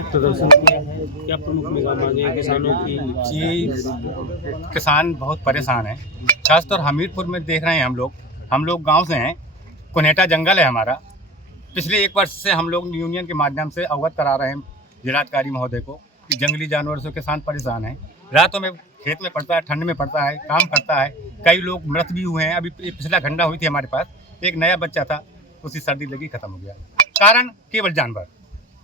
आज प्रदर्शन किया है, क्या प्रमुख मांगे हैं किसानों की? जी, किसान बहुत परेशान हैं। खासतौर हमीरपुर में देख रहे हैं हम लोग गांव से हैं। कुन्हेटा जंगल है हमारा। पिछले 1 वर्ष से हम लोग यूनियन के माध्यम से अवगत करा रहे हैं जिलाधिकारी महोदय को कि जंगली जानवर से किसान परेशान हैं। रातों में खेत में पड़ता है, ठंड में पड़ता है, काम करता है। कई लोग मृत भी हुए हैं। अभी पिछला घटना हुई थी हमारे पास, एक नया बच्चा था, उसी सर्दी लगी खत्म हो गया। कारण केवल जानवर।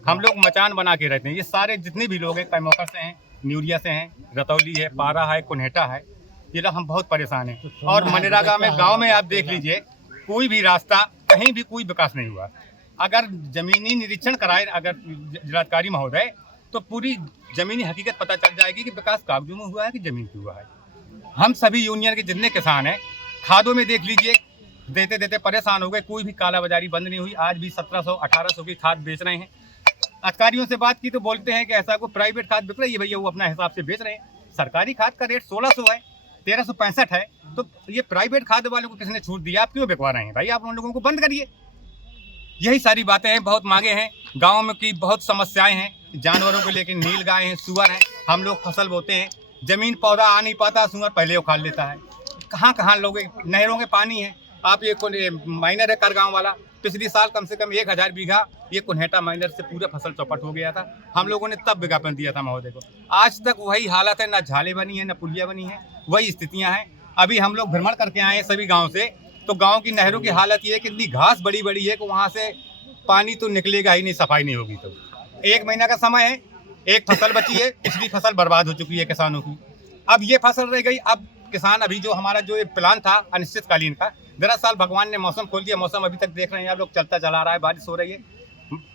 हम लोग मचान बना के रहते हैं। ये सारे जितने भी लोग हैं कैमोकर से हैं, न्यूरिया से हैं, रतौली है, पारा है, कुन्हेटा है, ये लोग हम बहुत परेशान हैं। और मनरेगा में गांव में आप देख लीजिए, कोई भी रास्ता कहीं भी कोई विकास नहीं हुआ। अगर जमीनी निरीक्षण कराए अगर जिलाधिकारी महोदय, तो पूरी जमीनी हकीकत पता चल जाएगी कि विकास कागजों में हुआ है कि जमीन पे हुआ है। हम सभी यूनियन के जितने किसान हैं, खादों में देख लीजिए, देते देते परेशान हो गए। कोई भी कालाबाजारी बंद नहीं हुई। आज भी 1700-1800 की खाद बेच रहे हैं। अधिकारियों से बात की तो बोलते हैं कि ऐसा कोई प्राइवेट खाद बिक रही है, भैया वो अपना हिसाब से बेच रहे हैं। सरकारी खाद का रेट 1600 है, 1365 है, तो ये प्राइवेट खाद वालों को किसने छूट दिया? आप क्यों बिकवा रहे हैं भाई? आप उन लोगों को बंद करिए। यही सारी बातें हैं। बहुत मांगे हैं। गाँव में की बहुत समस्याएं हैं जानवरों को लेकर। नील गाय हैं, सुअर हैं। हम लोग फसल बोते हैं, जमीन पौधा आ नहीं पाता, सुअर पहले उखाड़ लेता है। कहाँ कहाँ लोग, नहरों के पानी है। आप ये माइनर है करगांव वाला, पिछली साल कम से कम 1000 बीघा ये कुन्हेटा माइनर से पूरा फसल चौपट हो गया था। हम लोगों ने तब विज्ञापन दिया था महोदय को। आज तक वही हालत है, ना झाले बनी है, ना पुलिया बनी है, वही स्थितियां हैं। अभी हम लोग भ्रमण करके आए हैं सभी गाँव से, तो गाँव की नहरों की हालत ये है कि इतनी घास बड़ी बड़ी है कि वहाँ से पानी तो निकलेगा ही नहीं, सफाई नहीं होगी। तो 1 महीना का समय है, एक फसल बची है, पिछली फसल बर्बाद हो चुकी है किसानों की। अब ये फसल रह गई। अब किसान अभी जो हमारा जो प्लान था अनिश्चितकालीन का, दरअसल भगवान ने मौसम खोल दिया। मौसम अभी तक देख रहे हैं आप लोग, चलता चला रहा है, बारिश हो रही है।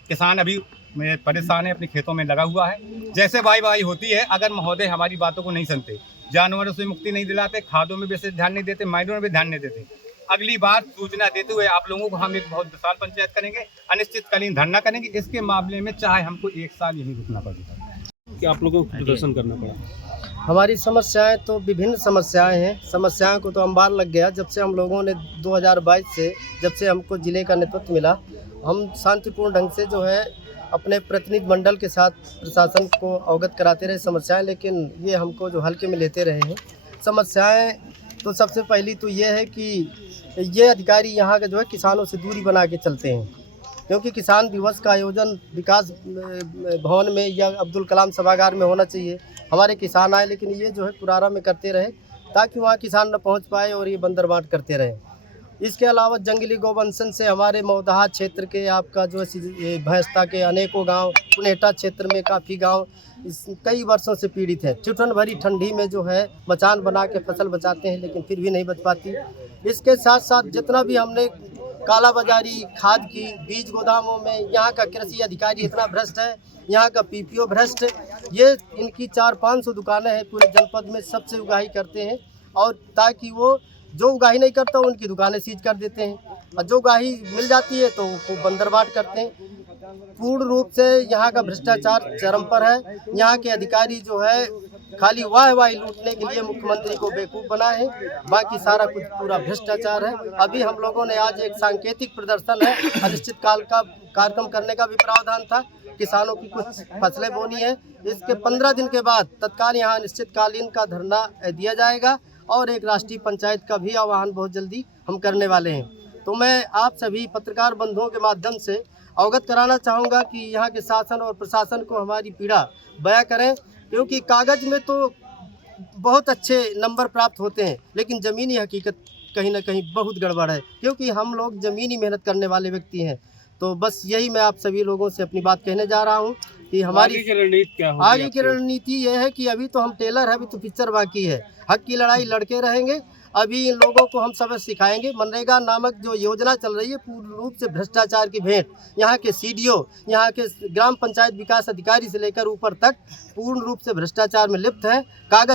किसान अभी परेशान है, अपने खेतों में लगा हुआ है। जैसे वाई होती है, अगर महोदय हमारी बातों को नहीं सुनते, जानवरों से मुक्ति नहीं दिलाते, खादों में वैसे ध्यान नहीं देते, माइनरों में भी ध्यान नहीं देते, अगली बार सूचना देते हुए आप लोगों को हम एक बहुत विशाल पंचायत करेंगे, अनिश्चितकालीन धरना करेंगे। इसके मामले में चाहे हमको 1 साल यहीं रुकना पड़ेगा। कि आप लोगों को प्रदर्शन करना पड़ा? हमारी समस्याएं तो विभिन्न समस्याएं हैं। समस्याओं को तो अंबार लग गया जब से हम लोगों ने 2022 से, जब से हमको ज़िले का नेतृत्व मिला, हम शांतिपूर्ण ढंग से जो है अपने प्रतिनिधि मंडल के साथ प्रशासन को अवगत कराते रहे समस्याएं, लेकिन ये हमको जो हल्के में लेते रहे हैं। समस्याएं तो सबसे पहली तो ये है कि ये अधिकारी यहाँ का जो है किसानों से दूरी बना के चलते हैं, क्योंकि किसान दिवस का आयोजन विकास भवन में या अब्दुल कलाम सभागार में होना चाहिए। हमारे किसान आए, लेकिन ये जो है पुरारा में करते रहे ताकि वहाँ किसान न पहुँच पाए और ये बंदरबाट करते रहे। इसके अलावा जंगली गौवंशन से हमारे मौदहा क्षेत्र के आपका जो है भैंसता के अनेकों गांव, कुन्हेटा क्षेत्र में काफ़ी गांव कई वर्षों से पीड़ित है। ठिठुरन भरी ठंडी में जो है मचान बना के फसल बचाते हैं, लेकिन फिर भी नहीं बच पाती। इसके साथ साथ जितना भी हमने कालाबाजारी खाद की, बीज गोदामों में यहाँ का कृषि अधिकारी इतना भ्रष्ट है, यहाँ का पीपीओ भ्रष्ट। ये इनकी 400-500 दुकानें हैं पूरे जनपद में, सबसे उगाही करते हैं, और ताकि वो जो उगाही नहीं करता उनकी दुकानें सीज कर देते हैं, और जो उगाही मिल जाती है तो वो बंदरबाट करते हैं। पूर्ण रूप से यहाँ का भ्रष्टाचार चरम पर है। यहाँ के अधिकारी जो है खाली वाह लूटने के लिए मुख्यमंत्री को बेवकूफ़ बनाए हैं, बाकी सारा कुछ पूरा भ्रष्टाचार है। अभी हम लोगों ने आज एक सांकेतिक प्रदर्शन है, अनिश्चितकाल का कार्यक्रम करने का भी प्रावधान था। किसानों की कुछ फसलें बोनी है, इसके 15 दिन के बाद तत्काल यहाँ अनिश्चितकालीन का धरना दिया जाएगा, और एक राष्ट्रीय पंचायत का भी आह्वान बहुत जल्दी हम करने वाले हैं। तो मैं आप सभी पत्रकार बंधुओं के माध्यम से अवगत कराना चाहूँगा कि यहाँ के शासन और प्रशासन को हमारी पीड़ा बयां करें, क्योंकि कागज़ में तो बहुत अच्छे नंबर प्राप्त होते हैं, लेकिन ज़मीनी हकीकत कहीं ना कहीं बहुत गड़बड़ है, क्योंकि हम लोग ज़मीनी मेहनत करने वाले व्यक्ति हैं। तो बस यही मैं आप सभी लोगों से अपनी बात कहने जा रहा हूँ कि हमारी आगे की रणनीति क्या होगी? आगे की रणनीति यह है कि अभी तो हम टेलर है, अभी तो पिक्चर बाकी है। हक की लड़ाई लड़के रहेंगे। अभी इन लोगों को हम सबक सिखाएंगे। मनरेगा नामक जो योजना चल रही है पूर्ण रूप से भ्रष्टाचार की भेंट। यहाँ के सीडीओ, यहाँ के ग्राम पंचायत विकास अधिकारी से लेकर ऊपर तक पूर्ण रूप से भ्रष्टाचार में लिप्त है। कागज